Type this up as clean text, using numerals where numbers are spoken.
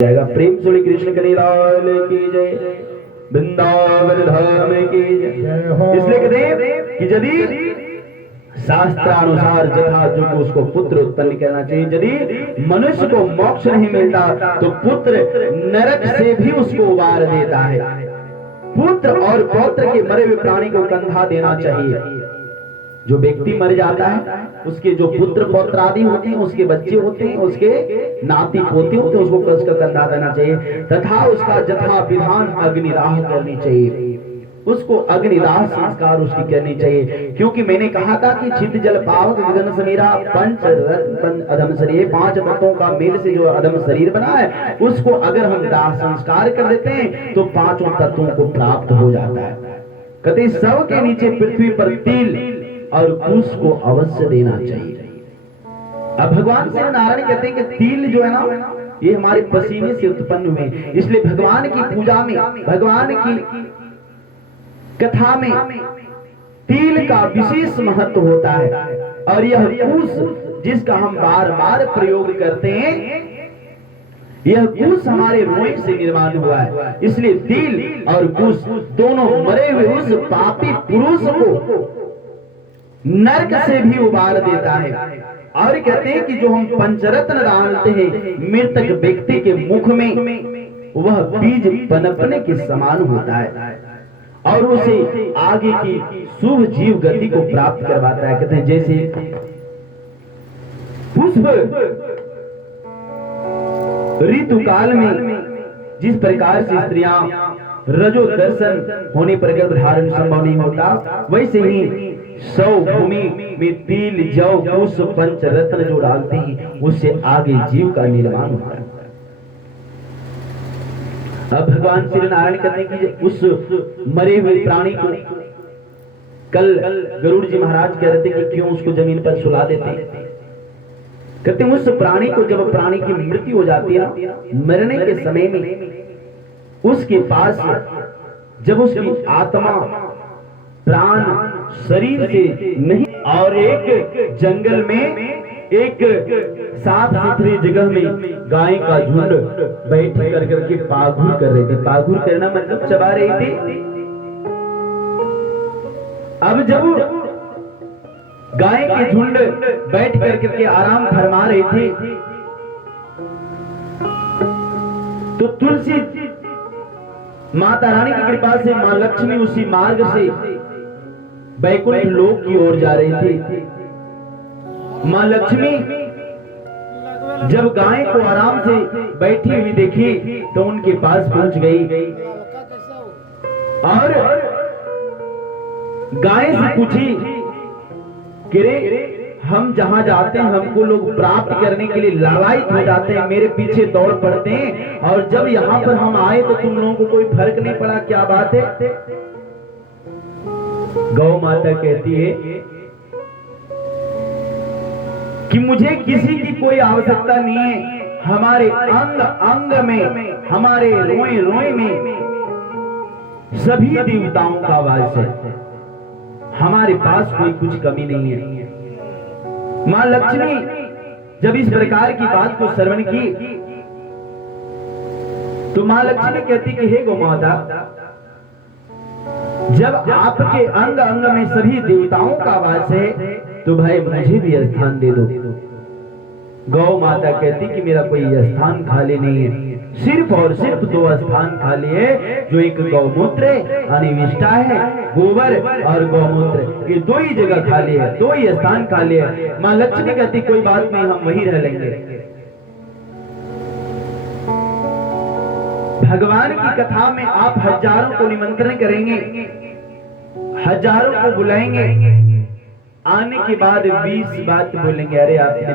जाएगा। प्रेम श्री कृष्ण कन्हैया की जय, वृंदावन धाम की जय। इसलिए कहते हैं कि यदि शास्त्रानुसार जथा जो उसको पुत्र उत्पन्न करना चाहिए। यदि मनुष्य को मोक्ष नहीं मिलता तो पुत्र नरक से भी उसको उबार देता है। पुत्र और पौत्र के मरे हुए प्राणी को कंधा देना चाहिए। जो व्यक्ति मर जाता है उसके जो पुत्र पौत्र आदि होते हैं, उसके बच्चे होते हैं, उसके नाती पोते होते हैं, उसको उसका कंधा देना चाहिए तथा उसका जथा विधान अग्निदाह करनी चाहिए। उसको अग्निदाह संस्कार उसकी करनी चाहिए। क्योंकि मैंने कहा था कि चित्त जल पावक गगन समीरा पंच रत्न अधम शरीर, 5 तत्वों का मेल से जो अधम शरीर बना है उसको अगर हम दाह संस्कार कर देते हैं तो 5 तत्वों को प्राप्त हो जाता है। कहते सब के नीचे पृथ्वी पर तिल और कुश को अवश्य देना चाहिए। अब भगवान श्री नारायण कहते हैं कि तिल जो है ना ये हमारे पसीने से उत्पन्न हुए, इसलिए भगवान की पूजा में, भगवान की कथा में तिल का विशेष महत्व होता है। और यह कुश जिसका हम बार बार प्रयोग करते हैं, यह कुश हमारे रोई से निर्माण हुआ है। इसलिए तिल और कुश दोनों मरे हुए उस पापी पुरुष को नरक से भी उबार देता है। और कहते हैं कि जो हम पंचरत्न डालते हैं मृतक व्यक्ति के मुख में, वह बीज पनपने के समान होता है और उसे आगे की शुभ जीव गति को प्राप्त करवाता है। कहते हैं जैसे पुष्प ऋतु काल में जिस प्रकार से स्त्रियां रजो दर्शन होने पर गर्भ धारण संभव नहीं होता, वैसे ही सौ भूमि में तिल जौ कुश पंच रत्न जो डालते हैं उससे आगे जीव का निर्माण होता है। अब भगवान श्री नारायण कहते हैं कि उस मरे हुए प्राणी को, कल गरुड़ जी महाराज कह रहे थे कि क्यों उसको जमीन पर सुला देते हैं। कहते हैं उस प्राणी को जब प्राणी की मृत्यु हो जाती है ना, मरने के समय में उसके पास जब उसकी आत्मा प्राण शरीर से नहीं, और एक जंगल में एक साफ सुथरी जगह में गाय का झुंड बैठ करके पाघुर कर रहे थे। पाघुर करना मतलब चबा रही थी। अब जब गाय के झुंड बैठ करके आराम फरमा रहे थे तो तुलसी माता रानी की कृपा से मां लक्ष्मी उसी मार्ग से वैकुंठ लोक की ओर जा रही थी। मां लक्ष्मी जब गाय को आराम से बैठी हुई देखी तो उनके पास पहुंच गई और गाय से पूछी कि रे हम जहां जाते हैं हमको लोग प्राप्त करने के लिए लालायित हो जाते हैं, मेरे पीछे दौड़ पड़ते हैं, और जब यहाँ पर हम आए तो तुम लोगों को कोई फर्क नहीं पड़ा, क्या बात है? गौ माता कहती है कि मुझे किसी की कोई आवश्यकता नहीं है, हमारे अंग अंग में, हमारे रोए रोए में सभी देवताओं का वास है, हमारे पास कोई कुछ कमी नहीं है। मां लक्ष्मी जब इस प्रकार की बात को श्रवण की तो मां लक्ष्मी कहती कि हे गौ माता, जब आपके अंग अंग में सभी देवताओं का वास है तो भाई मुझे भी स्थान दे दो। गौ माता कहती कि मेरा कोई स्थान खाली नहीं है, सिर्फ और सिर्फ 2 स्थान खाली है, जो एक गौमूत्र अनिविष्टा है, गोबर और गौमूत्र, ये 2 ही जगह खाली है, 2 ही स्थान खाली है। मां लक्ष्मी कहती कोई बात नहीं, हम वहीं रह लेंगे। भगवान की कथा में आप हजारों को निमंत्रण करेंगे, हजारों को बुलाएंगे, आने के बाद 20 बात बोलेंगे, अरे आपने